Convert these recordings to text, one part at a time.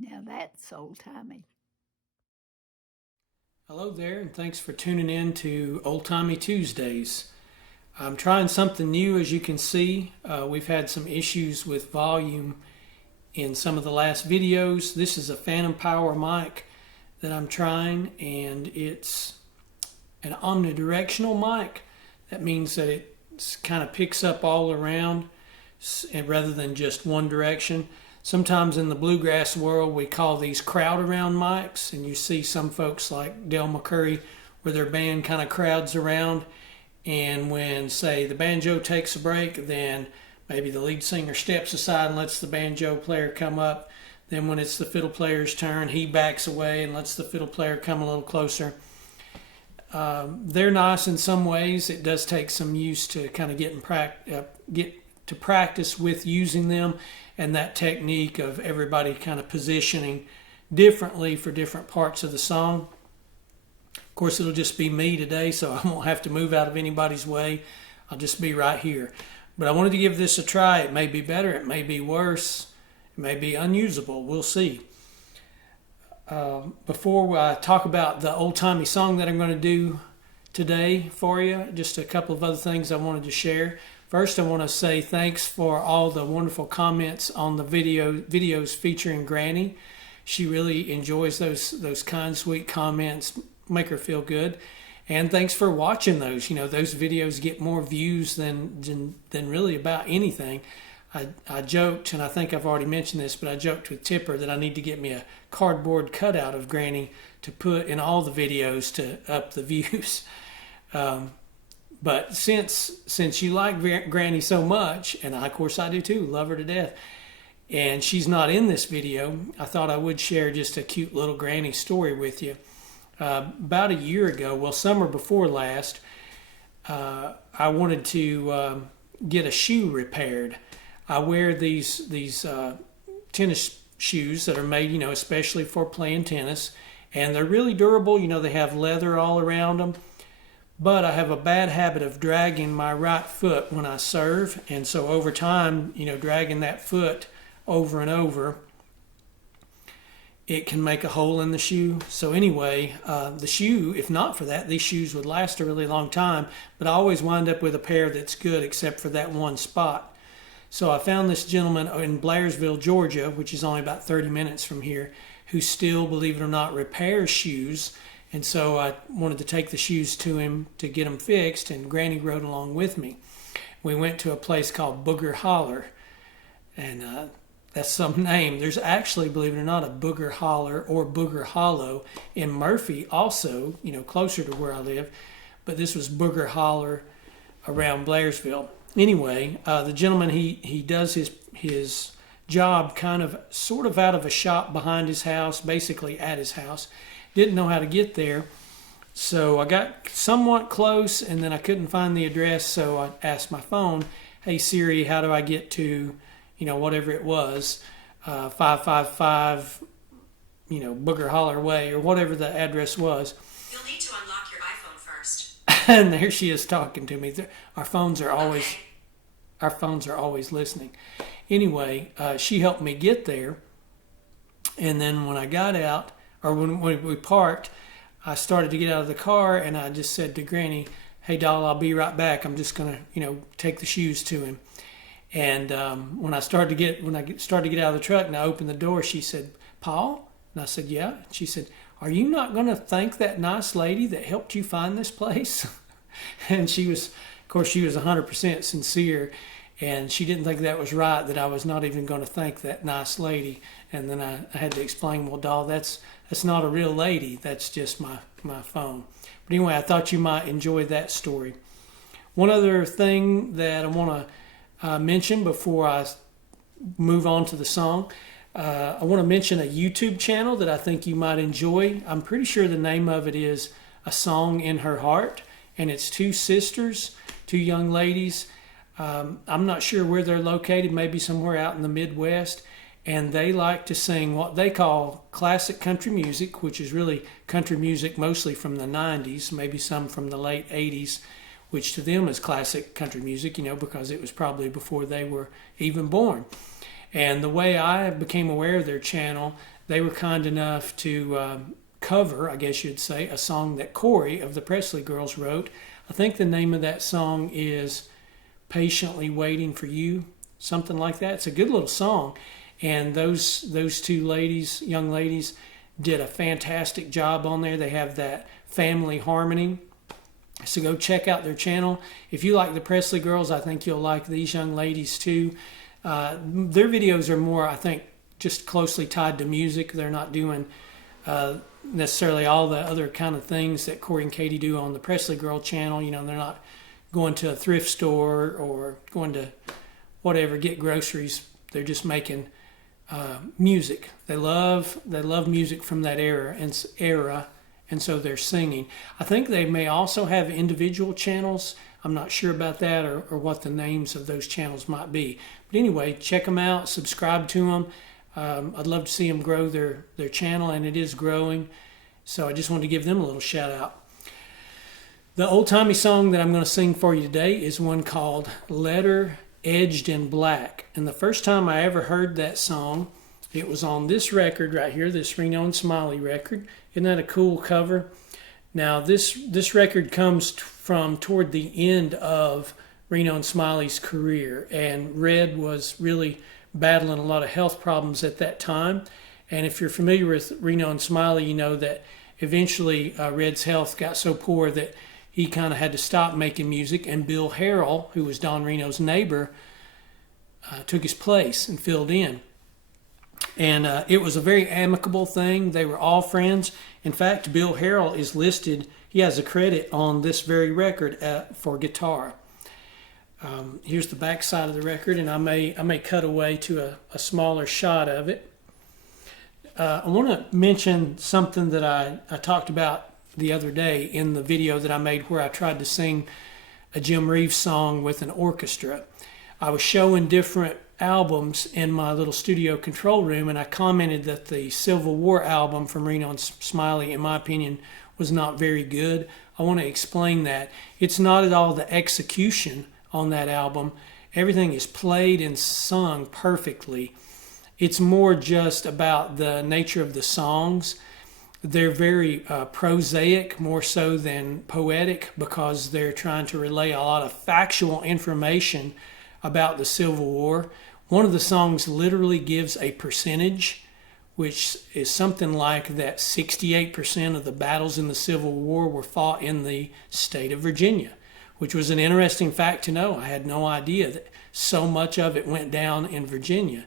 Now that's old-timey. Hello there, and thanks for tuning in to Old Timey Tuesdays. I'm trying something new, as you can see. We've had some issues with volume in some of the last videos. This is a Phantom Power mic that I'm trying, and it's an omnidirectional mic. That means that it kind of picks up all around rather than just one direction. Sometimes in the bluegrass world, we call these crowd around mics, and you see some folks like Del McCurry where their band kind of crowds around, and when, say, the banjo takes a break, then maybe the lead singer steps aside and lets the banjo player come up. Then when it's the fiddle player's turn, he backs away and lets the fiddle player come a little closer. They're nice in some ways. It does take some use to kind of get to practice with using them, and that technique of everybody kind of positioning differently for different parts of the song. Of course, it'll just be me today, so I won't have to move out of anybody's way. I'll just be right here. But I wanted to give this a try. It may be better, it may be worse, it may be unusable. We'll see. Before I talk about the old-timey song that I'm going to do today for you, just a couple of other things I wanted to share. First, I want to say thanks for all the wonderful comments on the videos featuring Granny. She really enjoys those kind, sweet comments, make her feel good. And thanks for watching those. You know, those videos get more views than really about anything. I joked, and I think I've already mentioned this, but I joked with Tipper that I need to get me a cardboard cutout of Granny to put in all the videos to up the views. But since you like Granny so much, and of course I do too, love her to death, and she's not in this video, I thought I would share just a cute little Granny story with you. About a year ago, well, summer before last, I wanted to get a shoe repaired. I wear these tennis shoes that are made, especially for playing tennis, and they're really durable. They have leather all around them. But I have a bad habit of dragging my right foot when I serve, and so over time, dragging that foot over and over, it can make a hole in the shoe. So anyway, the shoe, if not for that, these shoes would last a really long time, but I always wind up with a pair that's good except for that one spot. So I found this gentleman in Blairsville, Georgia, which is only about 30 minutes from here, who still, believe it or not, repairs shoes. And so I wanted to take the shoes to him to get them fixed, and Granny rode along with me. We went to a place called Booger Holler, and that's some name. There's actually, believe it or not, a Booger Holler or Booger Hollow in Murphy also, closer to where I live. But this was Booger Holler around Blairsville. Anyway, the gentleman, he does his job kind of sort of out of a shop behind his house, basically at his house. Didn't know how to get there, so I got somewhat close, and then I couldn't find the address, so I asked my phone, hey Siri, how do I get to, whatever it was, 555, Booger Holler Way, or whatever the address was. You'll need to unlock your iPhone first. And there she is talking to me. Our phones are always, Okay. our phones are always listening. Anyway, she helped me get there, and then when I got out, or when we parked, I started to get out of the car, and I just said to Granny, hey doll, I'll be right back. I'm just going to, take the shoes to him. And when I started to get out of the truck and I opened the door, she said, Paul? And I said, yeah. And she said, are you not going to thank that nice lady that helped you find this place? And she was 100% sincere. And she didn't think that was right, that I was not even going to thank that nice lady. And then I had to explain, well, doll, that's not a real lady. That's just my phone. But anyway, I thought you might enjoy that story. One other thing that I want to mention before I move on to the song, I want to mention a YouTube channel that I think you might enjoy. I'm pretty sure the name of it is A Song in Her Heart, and it's two sisters, two young ladies. I'm not sure where they're located, maybe somewhere out in the Midwest, and they like to sing what they call classic country music, which is really country music mostly from the 90s, maybe some from the late 80s, which to them is classic country music, because it was probably before they were even born. And the way I became aware of their channel, they were kind enough to cover, I guess you'd say, a song that Corey of the Presley Girls wrote. I think the name of that song is Patiently Waiting for You, something like that. It's a good little song. And those two ladies, young ladies, did a fantastic job on there. They have that family harmony. So go check out their channel. If you like the Presley Girls, I think you'll like these young ladies too. Their videos are more, I think, just closely tied to music. They're not doing necessarily all the other kind of things that Corey and Katie do on the Presley Girl channel. You know, they're not going to a thrift store or going to whatever, get groceries. They're just making music. They love music from that era, and so they're singing. I think they may also have individual channels. I'm not sure about that or what the names of those channels might be. But anyway, check them out, subscribe to them. I'd love to see them grow their channel, and it is growing. So I just wanted to give them a little shout out. The old-timey song that I'm going to sing for you today is one called Letter Edged in Black. And the first time I ever heard that song, it was on this record right here, this Reno and Smiley record. Isn't that a cool cover? Now, this record comes from toward the end of Reno and Smiley's career, and Red was really battling a lot of health problems at that time. And if you're familiar with Reno and Smiley, you know that eventually Red's health got so poor that he kind of had to stop making music, and Bill Harrell, who was Don Reno's neighbor, took his place and filled in. And it was a very amicable thing. They were all friends. In fact, Bill Harrell is listed, he has a credit on this very record for guitar. Here's the back side of the record, and I may cut away to a smaller shot of it. I want to mention something that I talked about the other day in the video that I made where I tried to sing a Jim Reeves song with an orchestra. I was showing different albums in my little studio control room, and I commented that the Civil War album from Reno and Smiley, in my opinion, was not very good. I want to explain that. It's not at all the execution on that album. Everything is played and sung perfectly. It's more just about the nature of the songs. They're very prosaic, more so than poetic, because they're trying to relay a lot of factual information about the Civil War. One of the songs literally gives a percentage, which is something like that 68% of the battles in the Civil War were fought in the state of Virginia, which was an interesting fact to know. I had no idea that so much of it went down in Virginia,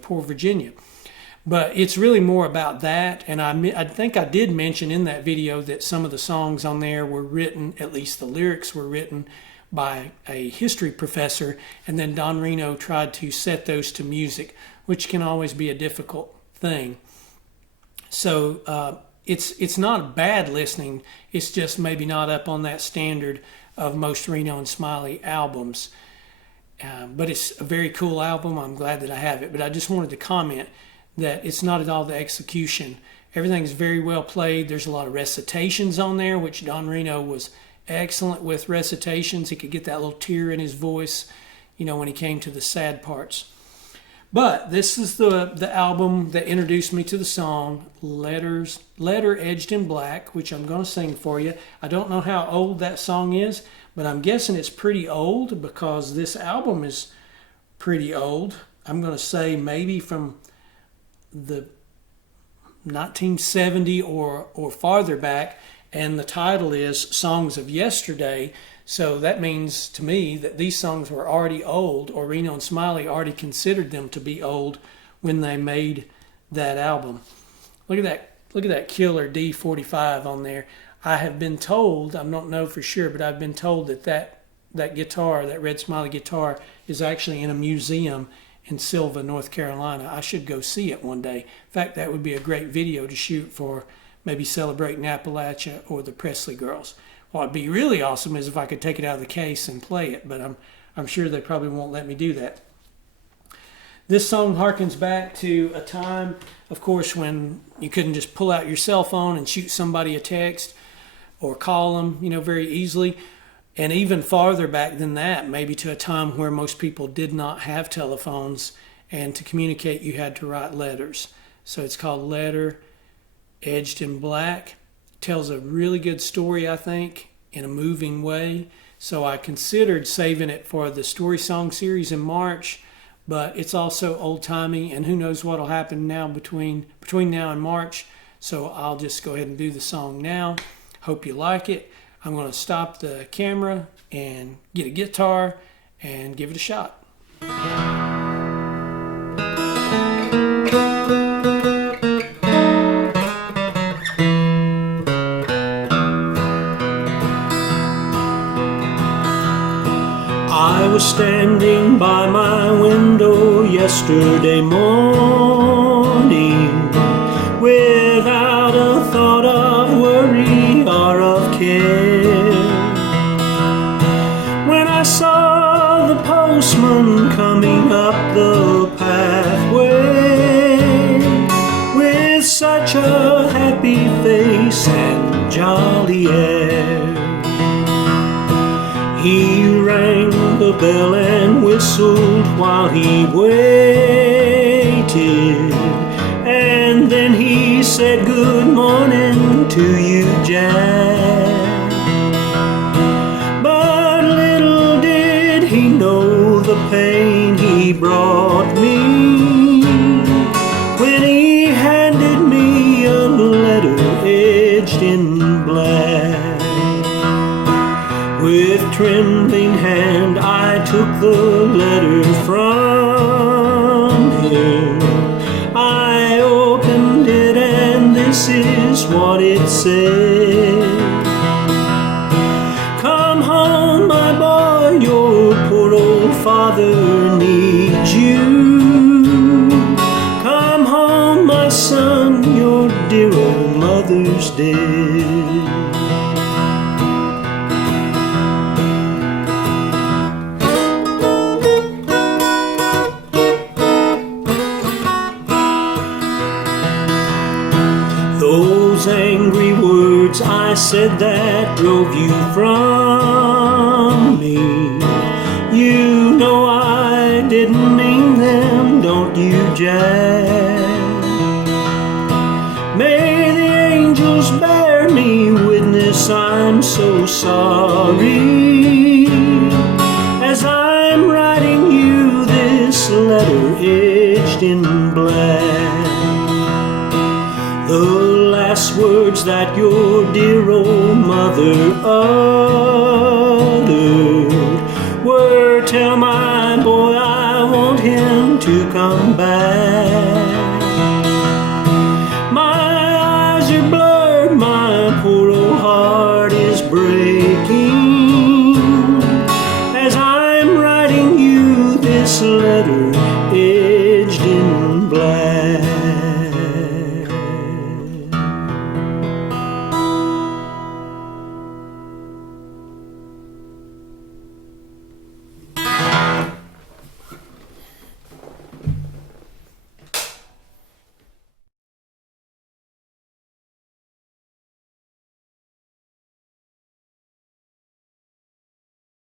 poor Virginia. But it's really more about that, and I think I did mention in that video that some of the songs on there were written, at least the lyrics were written, by a history professor, and then Don Reno tried to set those to music, which can always be a difficult thing. So it's not bad listening, it's just maybe not up on that standard of most Reno and Smiley albums. But it's a very cool album. I'm glad that I have it. But I just wanted to comment that it's not at all the execution. Everything's very well played. There's a lot of recitations on there, which Don Reno was excellent with recitations. He could get that little tear in his voice, when he came to the sad parts. But this is the album that introduced me to the song Letter Edged in Black, which I'm going to sing for you. I don't know how old that song is, but I'm guessing it's pretty old because this album is pretty old. I'm going to say maybe from the 1970 or farther back, and the title is Songs of Yesterday. So that means to me that these songs were already old, or Reno and Smiley already considered them to be old when they made that album. Look at that killer D45 on there. I have been told, I don't know for sure, but I've been told that guitar, that Red Smiley guitar, is actually in a museum in Sylva, North Carolina. I should go see it one day. In fact, that would be a great video to shoot for maybe Celebrating Appalachia or the Presley Girls. What would be really awesome is if I could take it out of the case and play it, but I'm sure they probably won't let me do that. This song harkens back to a time, of course, when you couldn't just pull out your cell phone and shoot somebody a text or call them, very easily. And even farther back than that, maybe to a time where most people did not have telephones, and to communicate you had to write letters. So it's called Letter Edged in Black. It tells a really good story, I think, in a moving way. So I considered saving it for the Story Song series in March, but it's also old-timey, and who knows what will happen now between now and March. So I'll just go ahead and do the song now. Hope you like it. I'm going to stop the camera and get a guitar and give it a shot. I was standing by my window yesterday morning without a thought of worry or of care, when I saw the postman coming up the pathway with such a happy face and jolly air. He rang the bell and whistled while he waited, and then he said, "Good morning to you, Jack." But little did he know the pain he brought me when he handed me a letter edged in black. With trembling hand I took the letter from him. I opened it and this is what it said. "Come home, my boy, your poor old father needs you. Come home, my son, your dear old mother's dead." Those angry words I said that drove you from me, you know I didn't mean them, don't you, Jack? May the angels bear me witness I'm so sorry, as I'm writing you this letter edged in black. The last words that your dear old mother uttered